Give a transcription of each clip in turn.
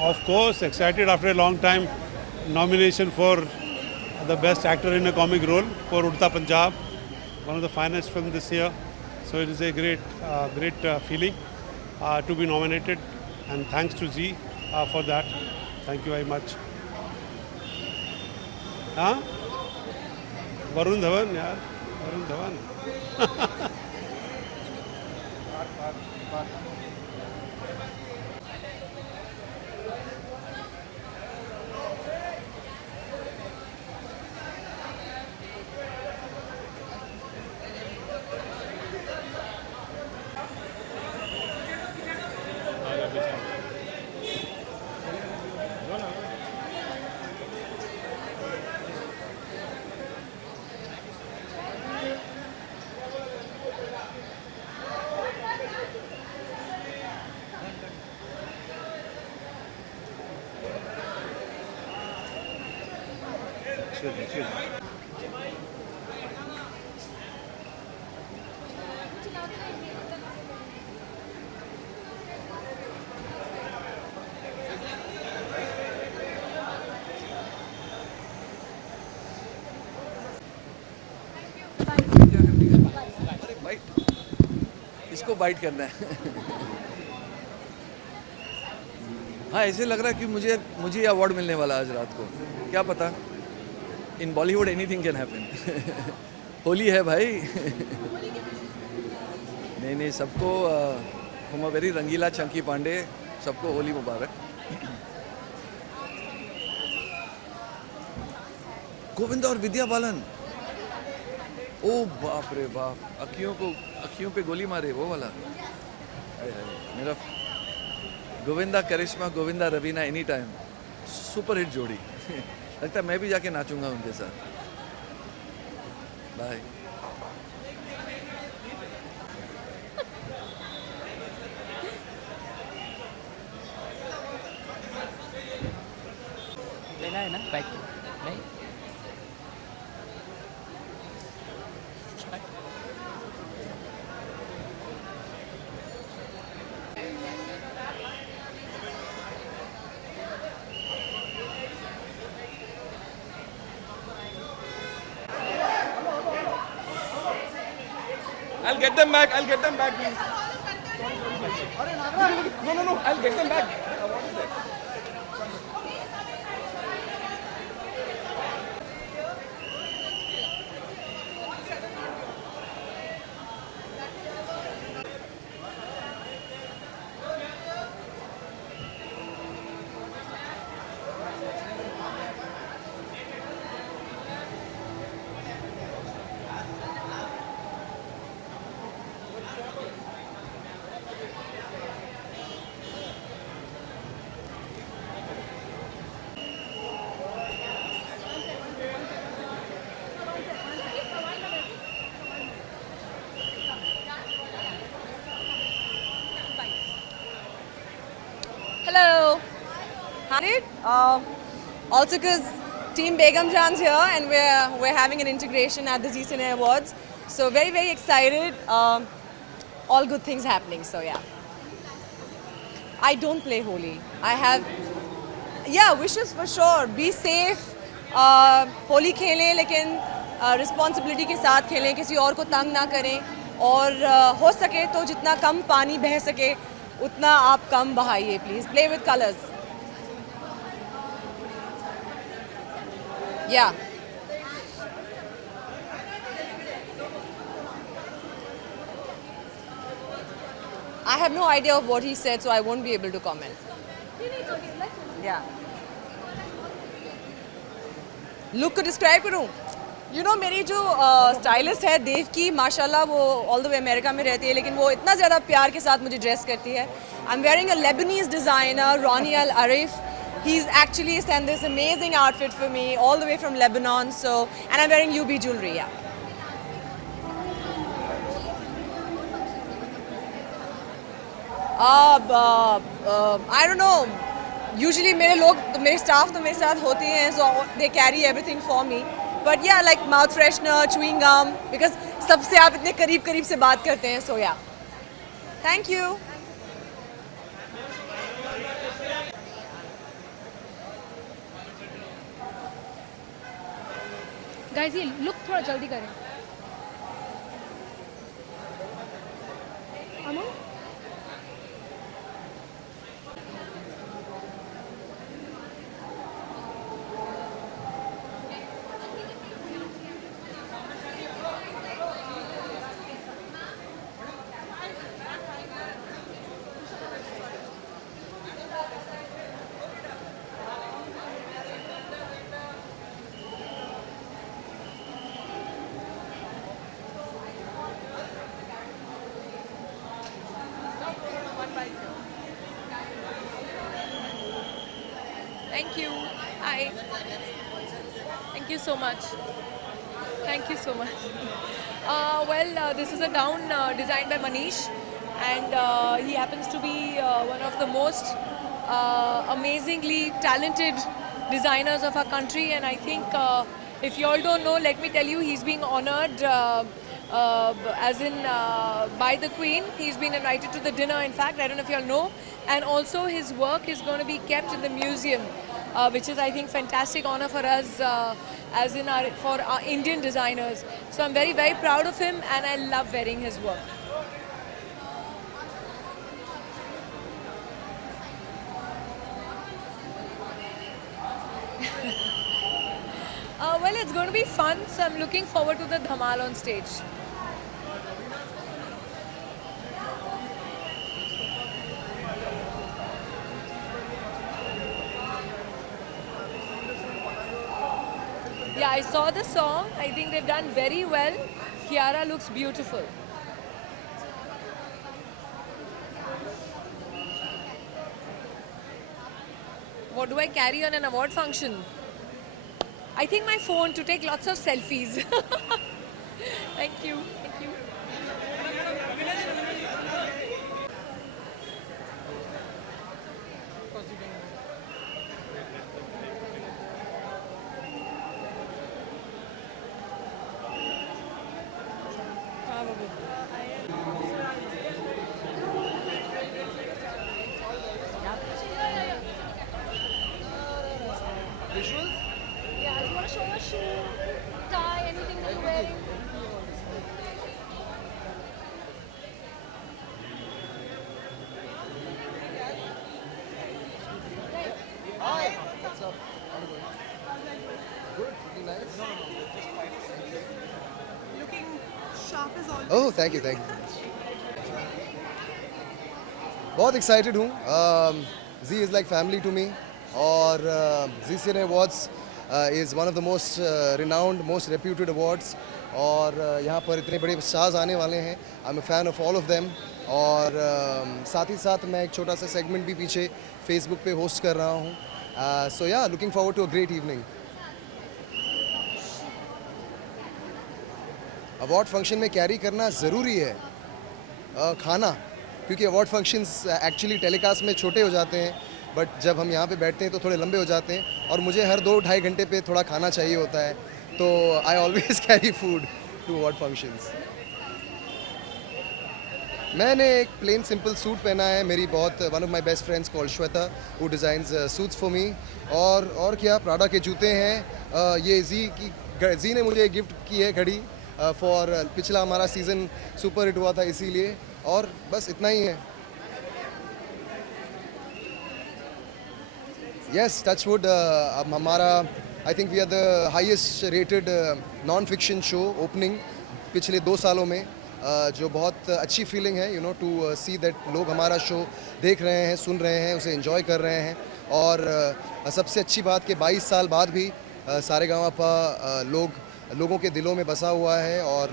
Of course, excited after a long time. Nomination for the best actor in a comic role for Udta Punjab, one of the finest films this year. So it is a great feeling to be nominated, and thanks to Z for that. Thank you very much. हाँ वरुण धवन यार वरुण धवन अरे bite, इसको bite करना है। हाँ, ऐसे लग रहा है कि मुझे मुझे अवार्ड मिलने वाला आज रात को, क्या पता। In Bollywood anything can happen. Holi है भाई। नहीं नहीं, सबको फ्रॉम अ वेरी रंगीला चंकी पांडे, सबको होली मुबारक। गोविंदा और विद्या बालन, ओ बाप रे बाप, अखियों पे गोली मारे वो वाला। हाय हाय, मेरा Govinda Karisma, Govinda Raveena any time, super hit जोड़ी। लगता है मैं भी जाके नाचूंगा उनके साथ। बाय। लेना है ना बैग नहीं I'll get them back. I'll get them back, please. No. I'll get them back. What is that? Hello. Hi. Also, because Team Begum Jan's here, and we're having an integration at the Zee Cine Awards. So very excited. All good things happening. So yeah. I don't play Holi. I have wishes for sure. Be safe. Holi खेलें लेकिन responsibility के साथ खेलें, किसी और को तंग ना करें, और हो सके तो जितना कम पानी बह सके उतना आप कम बहाइए प्लीज़. Play with colours. या I have no idea of what he said, so I won't be able to comment. Yeah. Look को डिस्क्राइब करूँ? यू नो मेरी जो स्टाइलिस्ट है देव की, माशाल्लाह वो ऑल द वे अमेरिका में रहती है, लेकिन वो इतना ज़्यादा प्यार के साथ मुझे ड्रेस करती है. I am wearing a Lebanese designer Rony Al Arif. He is actually send this amazing outfit for me all the way from Lebanon. So and I am wearing UB jewellery. Yeah I don't know. Usually मेरे staff तो मेरे साथ होते हैं, so they carry everything for me. But yeah like mouth freshener, chewing gum, because सबसे आप इतने करीब से बात करते हैं. सो या थैंक यू. गाइस ये लुक थोड़ा जल्दी करें. अमन Thank you. Hi. Thank you so much. Thank you so much. This is a gown designed by Manish, and he happens to be one of the most amazingly talented designers of our country. And I think if you all don't know, let me tell you, he's being honored. By the Queen. He's been invited to the dinner, in fact, I don't know if you all know. And also his work is going to be kept in the museum, which is, I think, fantastic honor for us for our Indian designers. So I'm very, very proud of him, and I love wearing his work. It's going to be fun, so I'm looking forward to the dhamal on stage. Yeah, I saw the song. I think they've done very well. Kiara looks beautiful. What do I carry on an award function? I think my phone to take lots of selfies. Thank you. Thank you. Yeah, you want to show a shoe, tie, anything that you're wearing? Looking sharp as always. Oh thank you बहुत excited हूँ. Zee is like family to me, और Zee cine awards is one of the most renowned most reputed awards, और यहाँ पर इतने बड़े stars आने वाले हैं. I am a fan of all of them, और साथ ही साथ मैं एक छोटा सा सेगमेंट भी पीछे फेसबुक पे होस्ट कर रहा हूँ. So yeah looking forward to a great evening. Award function में कैरी करना ज़रूरी है खाना, क्योंकि अवार्ड फंक्शंस एक्चुअली टेलीकास्ट में छोटे हो जाते हैं, बट जब हम यहाँ पे बैठते हैं तो थोड़े लंबे हो जाते हैं, और मुझे हर 2-2.5 घंटे पे थोड़ा खाना चाहिए होता है, तो I always carry food to award functions. मैंने एक प्लेन सिंपल सूट पहना है. मेरी बहुत one of my best friends called Shweta who designs suits for me. और क्या, प्राडा के जूते हैं. ये जी ने मुझे गिफ्ट की है घड़ी फॉर पिछला हमारा सीज़न सुपर हिट हुआ था इसीलिए, और बस इतना ही है. Yes touch wood. अब हमारा I think we are the highest rated non fiction show opening पिछले 2 सालों में, जो बहुत अच्छी फीलिंग है, you know, to see that लोग हमारा शो देख रहे हैं, सुन रहे हैं, उसे एंजॉय कर रहे हैं. और सबसे अच्छी बात कि 22 साल बाद भी सारेगामापा लोगों के दिलों में बसा हुआ है. और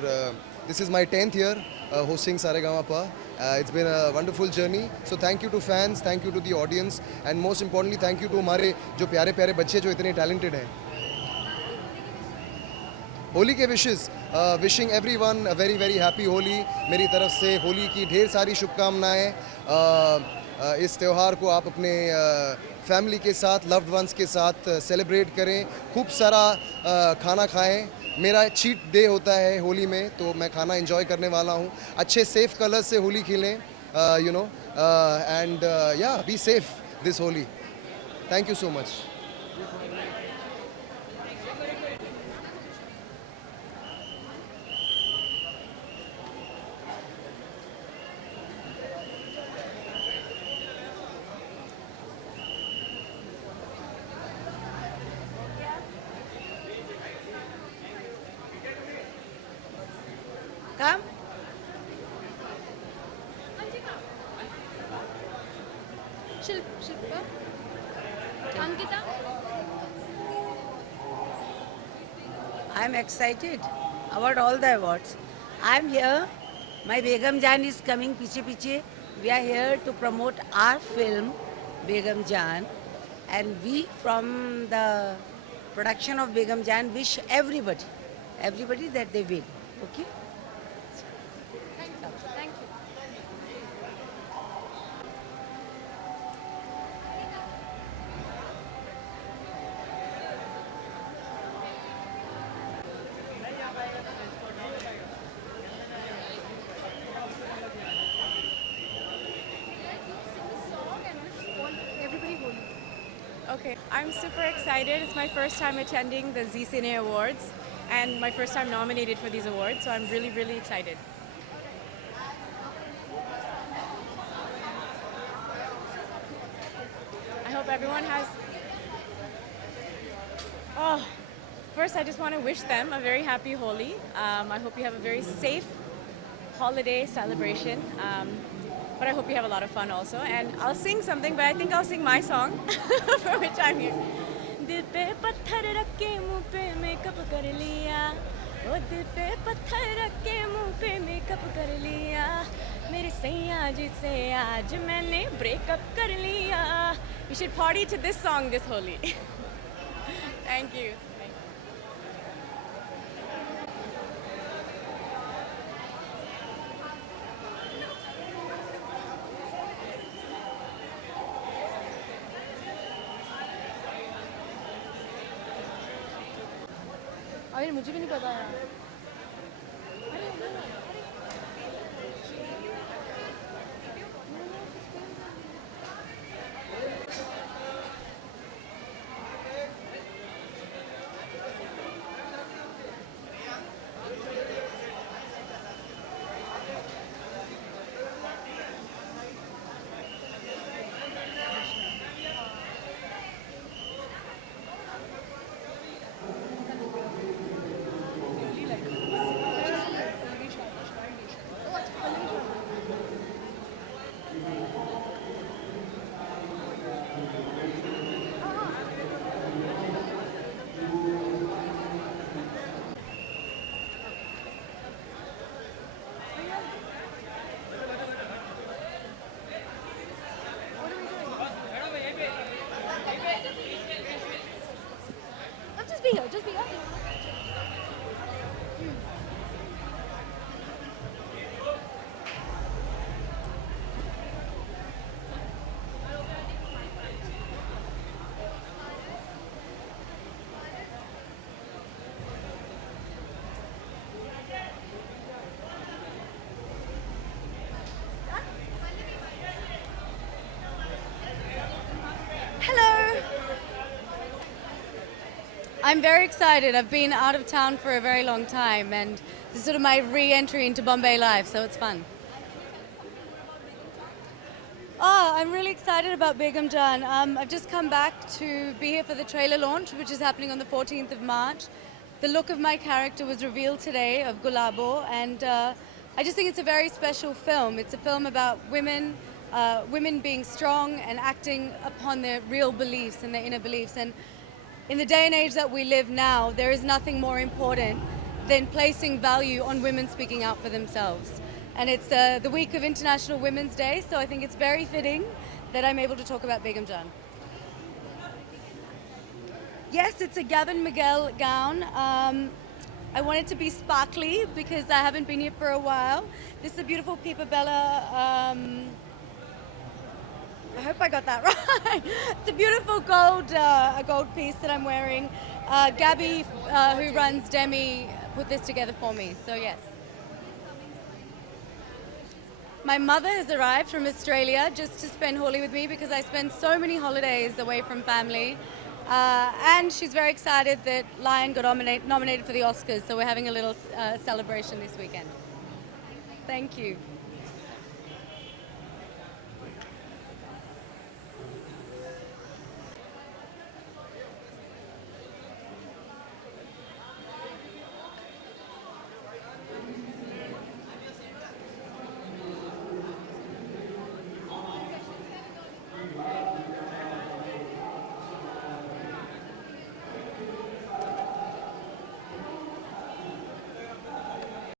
this is my 10th year hosting Saregama. It's been a wonderful journey. So thank you to fans, thank you to the audience, and most importantly thank you to हमारे जो प्यारे प्यारे बच्चे जो इतने talented हैं. होली के wishes, wishing everyone a very very happy Holi. मेरी तरफ से होली की ढेर सारी शुभकामनाएं. इस त्यौहार को आप अपने फैमिली के साथ, लव्ड वंस के साथ सेलिब्रेट करें. खूब सारा खाना खाएं. मेरा चीट डे होता है होली में, तो मैं खाना एंजॉय करने वाला हूँ. अच्छे सेफ कलर से होली खेलें, यू नो, एंड या be safe this Holi. Thank you so much. Come. Shilpa. Ankita. I'm excited about all the awards. I'm here. My Begum Jan is coming piche piche. We are here to promote our film, Begum Jan. And we from the production of Begum Jan wish everybody that they win. Okay? Thank you. Okay, I'm super excited. It's my first time attending the Z Cine Awards and my first time nominated for these awards, so I'm really, really excited. I hope everyone has. Oh, first I just want to wish them a very happy Holi. I hope you have a very safe holiday celebration. But I hope you have a lot of fun also. And I'll sing something, but I think I'll sing my song, for which I'm here. दिल पे पत्थर रख के मुंह पे makeup कर लिया, ओ दिल पे पत्थर रख के मुंह पे मेकअप कर लिया, मेरे सैया जी से आज मैंने ब्रेकअप कर लिया. You should party to this song this Holi. Thank you. अरे मुझे भी नहीं पता यार. Just be here. Hello. I'm very excited. I've been out of town for a very long time, and this is sort of my re-entry into Bombay life, so it's fun. Oh, I'm really excited about Begum Jan. I've just come back to be here for the trailer launch, which is happening on the 14th of March. The look of my character was revealed today, of Gulabo, and I just think it's a very special film. It's a film about women, women being strong and acting upon their real beliefs and their inner beliefs. And in the day and age that we live now, there is nothing more important than placing value on women speaking out for themselves. And it's the week of International Women's Day, so I think it's very fitting that I'm able to talk about Begum Jan. Yes, it's a Gavin Miguel gown. I want it to be sparkly because I haven't been here for a while. This is a beautiful Pipa Bella. I hope I got that right. It's a beautiful a gold piece that I'm wearing. Gabby, who runs Demi, put this together for me, so yes. My mother has arrived from Australia just to spend Holi with me because I spend so many holidays away from family. And she's very excited that Lion got nominated for the Oscars, so we're having a little celebration this weekend. Thank you.